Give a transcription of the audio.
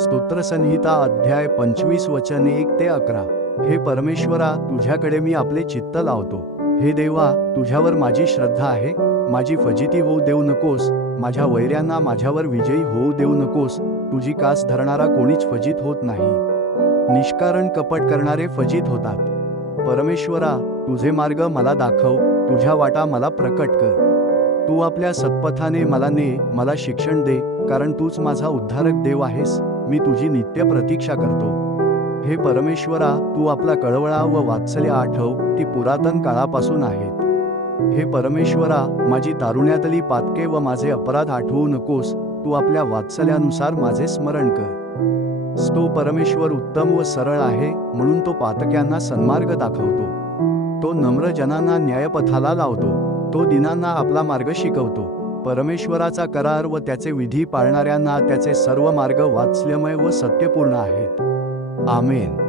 स्तोत्रसंहिता अध्याय 25 वचन 1 ते 11। हे परमेश्वरा, तुझ्याकडे मी आपले चित्त लावतो। हे देवा, तुझ्यावर माझी श्रद्धा आहे। माझी फजिती होऊ देऊ नकोस, माझ्या वैऱ्यांना माझ्यावर विजयी होऊ देऊ नकोस। तुझी कास धरणारा कोणीच फजित होत नाही। निष्कारण कपट करणारे फजित होतात। परमेश्वरा, तुझे मार्ग मला दाखव, तुझ्या वाटा मला प्रकट कर। तू आपल्या सत्पथाने मला ने, मला शिक्षण दे, कारण तूच माझा उद्धारक देव आहेस। मी तुझी नित्य प्रतीक्षा करतो। हे परमेश्वरा, तू आपला कळवळा व वात्सल्य आठव, ती पुरातन काळापासून आहेत। हे परमेश्वरा, माझी तारुण्यातली पातके व माझे अपराध आठवू नकोस। तू आपल्या वात्सल्यानुसार माझे स्मरण कर। तो परमेश्वर उत्तम व सरळ आहे, म्हणून तो पातक्यांना सन्मार्ग दाखवतो। तो नम्र जनांना न्यायपथाला लावतो। तो दीनांना आपला मार्ग शिकवतो। परमेश्वराचा करार व त्याचे विधी पाळणाऱ्यांना त्याचे सर्व मार्ग वात्सल्यमय व सत्यपूर्ण आहेत। आमेन।